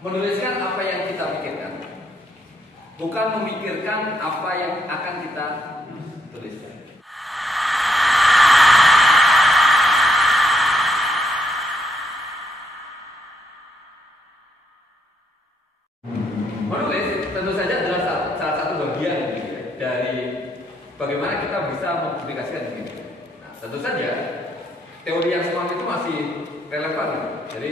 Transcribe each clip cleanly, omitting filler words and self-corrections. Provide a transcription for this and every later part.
Menuliskan apa yang kita pikirkan, bukan memikirkan apa yang akan kita tuliskan. Menulis tentu saja adalah salah satu bagian dari bagaimana kita bisa mempublikasikan diri. Nah, tentu saja teori yang semalam itu masih relevan. Jadi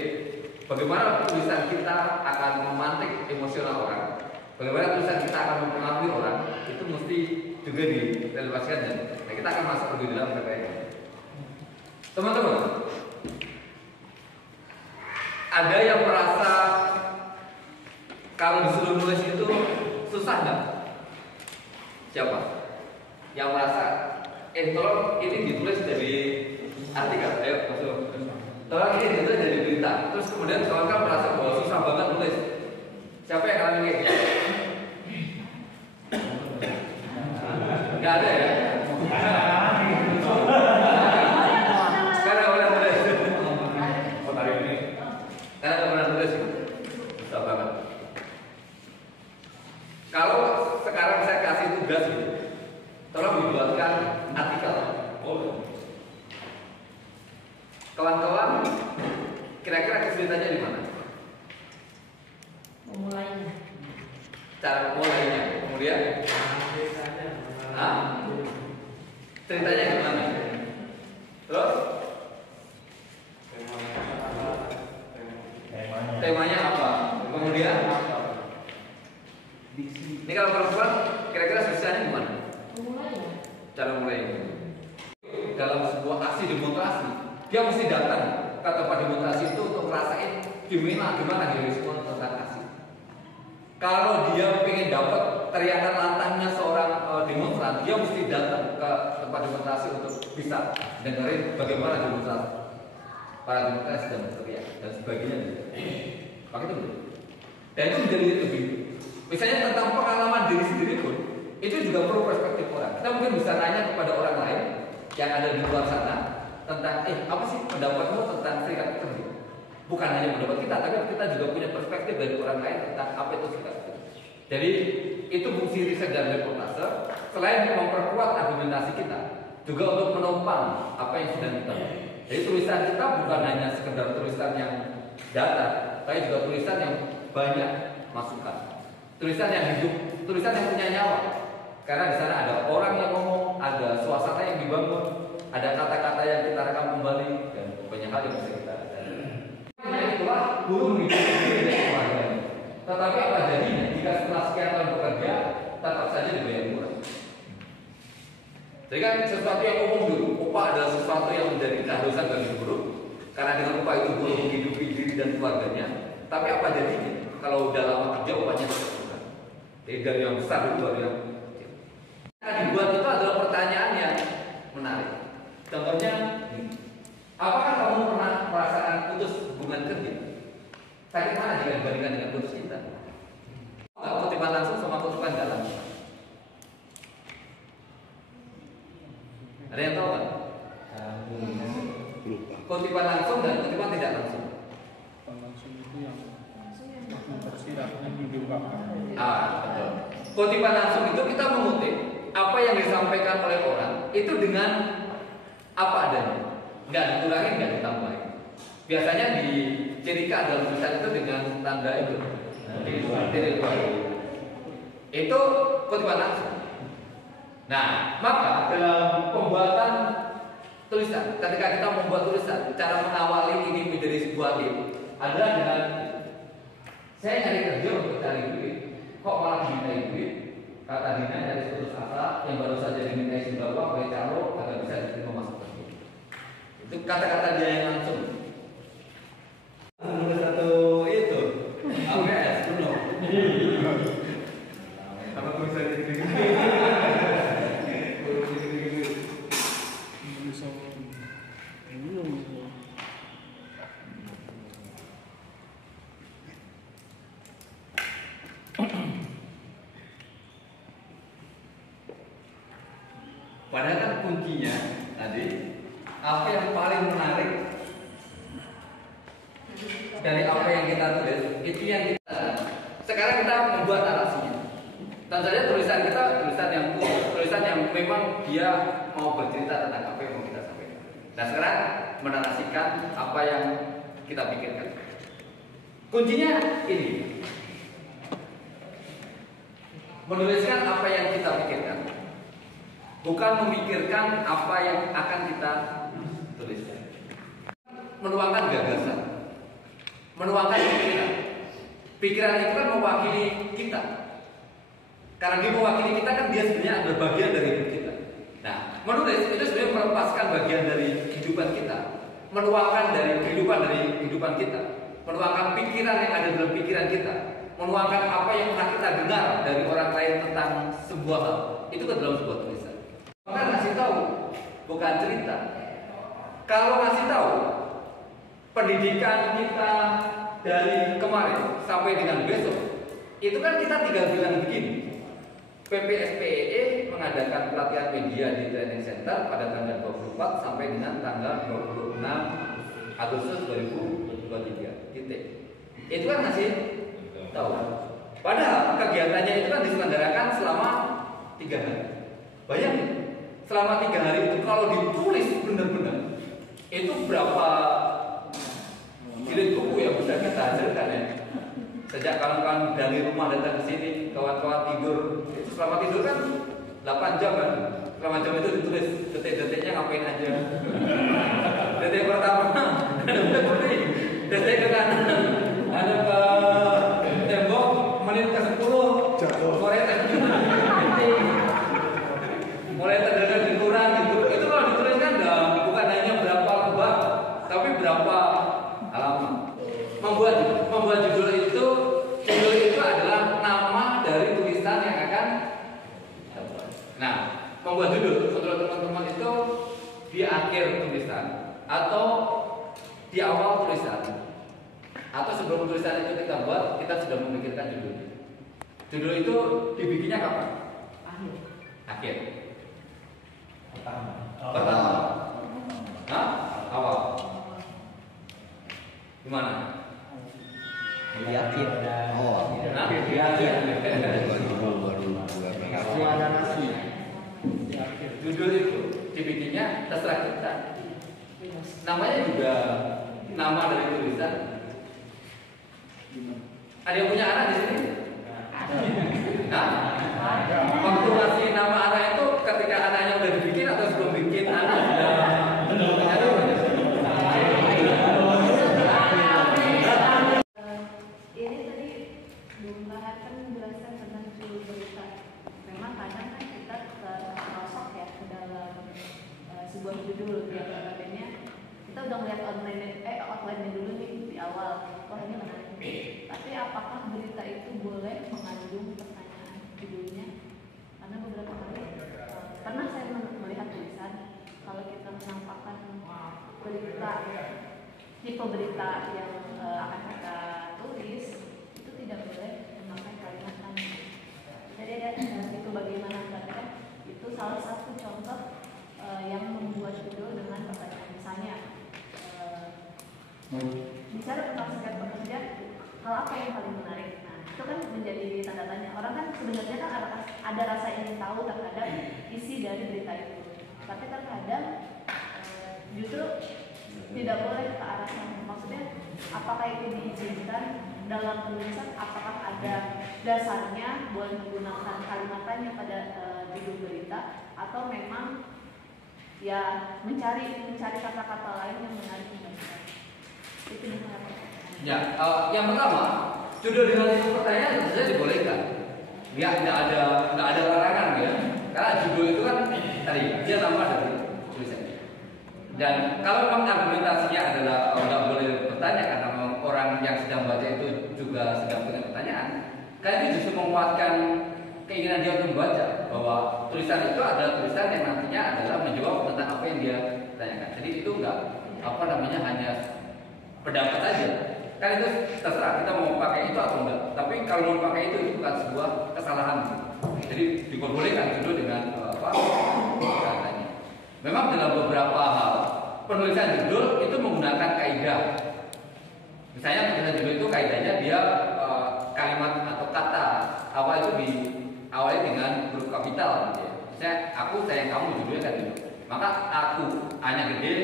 bagaimana tulisan kita akan memantik emosional orang, bagaimana tulisan kita akan mempengaruhi orang, itu mesti juga direlevasikan. Nah, kita akan masuk lebih dalam PPN. Teman-teman, ada yang merasa kalau disuruh nulis itu susah nggak? Siapa? Yang merasa, tolong ini ditulis dari artikel, ayo masuk. Tolong ini ditulis dari berita. Terus kemudian kawan-kawan merasa bahwa susah banget nulis. Siapa yang ngalamin ini? Nggak ada ya? Karena pernah nulis. Karena pernah nulis. Susah banget. Kalau sekarang saya kasih tugas gitu, tolong dibuatkan artikel. Kawan-kawan, kira-kira kesulitannya di mana? Memulainya. Cara memulainya, kemudian ceritanya gimana? Terus temanya apa? Kemudian ini kalau perempuan kira-kira susahnya gimana? Memulainya. Cara mulainya. Dalam sebuah aksi demonstrasi, dia mesti datang ke tempat demonstrasi itu untuk ngerasain gimana semua tentang aksi. Kalau dia pengen dapat teriakan lantangnya seorang demonstran, dia mesti datang ke tempat demonstrasi untuk bisa dengerin bagaimana demonstrasi, para demonstran sedang berteriak dan sebagainya. Pakai itu. Dan itu menjadi lebih. Misalnya tentang pengalaman diri sendiri pun, itu juga perlu perspektif orang. Kita mungkin bisa nanya kepada orang lain yang ada di luar sana tentang, apa sih pendapatmu tentang serikat pekerja? Bukan hanya pendapat kita, tapi kita juga punya perspektif dari orang lain tentang apa itu serikat pekerja. Jadi itu fungsi riset dan reportase. Selain memperkuat argumentasi kita, juga untuk menopang apa yang sedang kita lakukan. Jadi tulisan kita bukan hanya sekedar tulisan yang data, tapi juga tulisan yang banyak masukan. Tulisan yang hidup, tulisan yang punya nyawa. Karena di sana ada orang yang ngomong, ada suasana yang dibangun, ada kata-kata yang kita rekam kembali, dan banyak hal yang bisa kita cari. Itulah guru menghidupi diri dan keluarganya. Tetapi apa jadinya jika setelah sekian tahun bekerja tetap saja dibayar murah? Jadi kan sesuatu yang umum dulu, upah adalah sesuatu yang menjadi keharusan bagi guru. Karena dengan upah itu guru menghidupi diri dan keluarganya. Tapi apa jadinya kalau udah lama kerja upahnya tidak besar? Jadi dari yang besar itu dari yang kecil. Yang dibuat itu adalah pertanyaan yang menarik. Contohnya, apakah kamu pernah merasakan putus hubungan kerja? Sakit mana jika dibandingkan dengan putus cinta? Enggak, kutipan langsung sama kutipan tidak langsung. Ada yang tahu kan? Kutipan langsung dan kutipan tidak langsung. Langsung itu yang mempersilahkan diungkapkan. Betul. Kutipan langsung itu kita mengutip apa yang disampaikan oleh orang itu dengan apa adanya, nggak dikurangi, nggak ditambahin. Biasanya dicirikan dalam tulisan itu dengan tanda itu, itu kutipan langsung. Nah, maka dalam pembuatan tulisan, ketika kita membuat tulisan, cara mengawali ini menjadi sebuah tim adalah dengan saya nyari kerja untuk cari duit, kok malah dimintai duit? Kata Dina dari putus asa yang baru saja dimintai sembako oleh calo agar bisa diterima masuk kerja. Itu kata-kata dia yang langsung. Nomor satu itu AWS belum. Apa tulisan ini? Padahal kan kuncinya tadi apa yang paling menarik dari apa yang kita tulis itu yang kita. Sekarang kita membuat narasinya. Tentu saja tulisan kita tulisan yang memang dia mau bercerita tentang apa yang mau kita sampaikan. Nah sekarang menarasikan apa yang kita pikirkan. Kuncinya ini, menuliskan apa yang kita pikirkan, bukan memikirkan apa yang akan kita tuliskan. Menuangkan gagasan, menuangkan pikiran. Pikiran itu kan mewakili kita. Karena dia mewakili kita kan dia sebenarnya adalah bagian dari hidup kita. Nah, menulis itu sebenarnya melepaskan bagian dari kehidupan kita, menuangkan dari kehidupan kita, menuangkan pikiran yang ada dalam pikiran kita, menuangkan apa yang pernah kita dengar dari orang lain tentang sebuah hal. Itu ke dalam sebuah tulisan. Maka ngasih tahu, bukan cerita. Kalau ngasih tahu, pendidikan kita dari kemarin sampai dengan besok, itu kan kita tinggal bilang begini. PPSPEE mengadakan pelatihan media di training center pada tanggal 24 sampai dengan tanggal 26 Agustus 2023. Titik. Itu kan ngasih tahu. Padahal kegiatannya itu kan diselenggarakan selama 3 hari. Bayangin, selama 3 hari itu kalau ditulis benar-benar, itu berapa jilid buku yang bisa kita hasilkan ya. Sejak kawan-kawan dari rumah datang ke sini, kawan-kawan tidur, itu selama tidur kan 8 jam kan. Selama jam itu ditulis detik-detiknya ngapain aja. Detik pertama ada seperti detik ke kanan, ada ke tembok, menit ke 10 mulai terdengar dikurang gitu. Itu kalau ditulis kan bukan hanya berapa bab, tapi berapa halaman. Membuat judul itu adalah nama dari tulisan yang akan. Nah, membuat judul menurut teman-teman itu di akhir tulisan atau di awal tulisan atau sebelum tulisan itu kita buat, kita sudah memikirkan judulnya. Judul itu dibikinnya kapan? Akhir. Pertama. Hah? Awal. Gimana? Di akhir. Oh, Di akhir. Ada nasi. Judul itu dibikinnya terserah kita. Namanya juga nama dari tulisan. Ada yang punya anak di sini? Nah, waktu ngasih nama anak itu ketika anaknya udah dibikin atau sebelum bikin anak sudah ini tadi Bung Bahar kan menjelaskan tentang judul berita. Memang kadang kan kita termasuk ya ke dalam sebuah judul yang notabene kita udah melihat outline-nya dulu nih di awal. Wah ini menarik. Tapi apakah berita itu boleh mengandung pertanyaan judulnya? Karena beberapa kali pernah saya melihat tulisan kalau kita menampakkan berita tipe berita yang akan kita tulis itu tidak boleh memakai kalimat tanya. Jadi itu bagaimana kan? Itu salah satu contoh yang membuat judul dengan pertanyaan. Misalnya bicara tentang serikat pekerja, hal apa yang paling menarik? Nah, itu kan menjadi tanda tanya. Orang kan sebenarnya kan ada rasa ingin tahu terhadap isi dari berita itu. Tapi terkadang justru tidak boleh ke arah sana. Maksudnya, apakah itu diizinkan dalam penulisan? Apakah ada dasarnya boleh menggunakan kalimat tanya pada judul berita? Atau memang ya mencari kata-kata lain yang menarik? Itu gimana? Ya, yang pertama, judul dengan itu pertanyaan tentu saja dibolehkan. Ya, tidak ada larangan ya. Karena judul itu kan tadi dia nama dari tulisannya. Dan kalau memang argumentasinya adalah nggak boleh bertanya karena orang yang sedang baca itu juga sedang punya pertanyaan, kan itu justru menguatkan keinginan dia untuk membaca bahwa tulisan itu adalah tulisan yang nantinya adalah menjawab tentang apa yang dia tanyakan. Jadi itu enggak hanya pendapat saja. Kan itu terserah kita mau pakai itu atau enggak. Tapi kalau mau pakai itu bukan sebuah kesalahan. Jadi diperbolehkan judul dengan katanya. Memang dalam beberapa hal penulisan judul itu menggunakan kaidah. Misalnya tulisan judul itu kaidahnya dia kalimat atau kata awal itu diawali dengan huruf kapital gitu ya. Misalnya aku sayang kamu, judulnya kan gitu. Maka aku A-nya gede,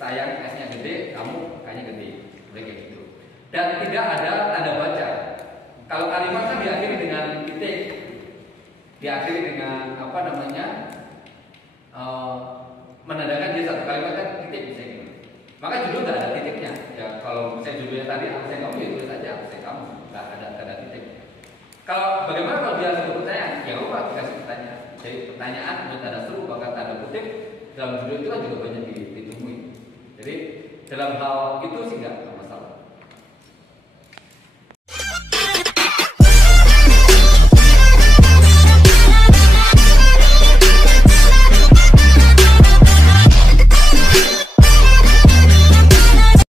sayang S-nya gede, kamu K-nya gede. Kayak gitu. Dan tidak ada tanda baca. Kalau kalimat kan diakhiri dengan titik, diakhiri dengan apa namanya, menandakan dia satu kalimat kan titik misalnya gitu. Maka judul nggak ada titiknya. Ya kalau misalnya judulnya tadi aku sayang kamu, ya tulis aja aku sayang kamu, nggak ada tanda titik. Kalau bagaimana kalau dia sebut pertanyaan? Ya lupa dikasih pertanyaan. Jadi pertanyaan dengan tanda seru bahkan tanda kutip dalam judul itu kan juga banyak ditemui. Jadi dalam hal itu sih nggak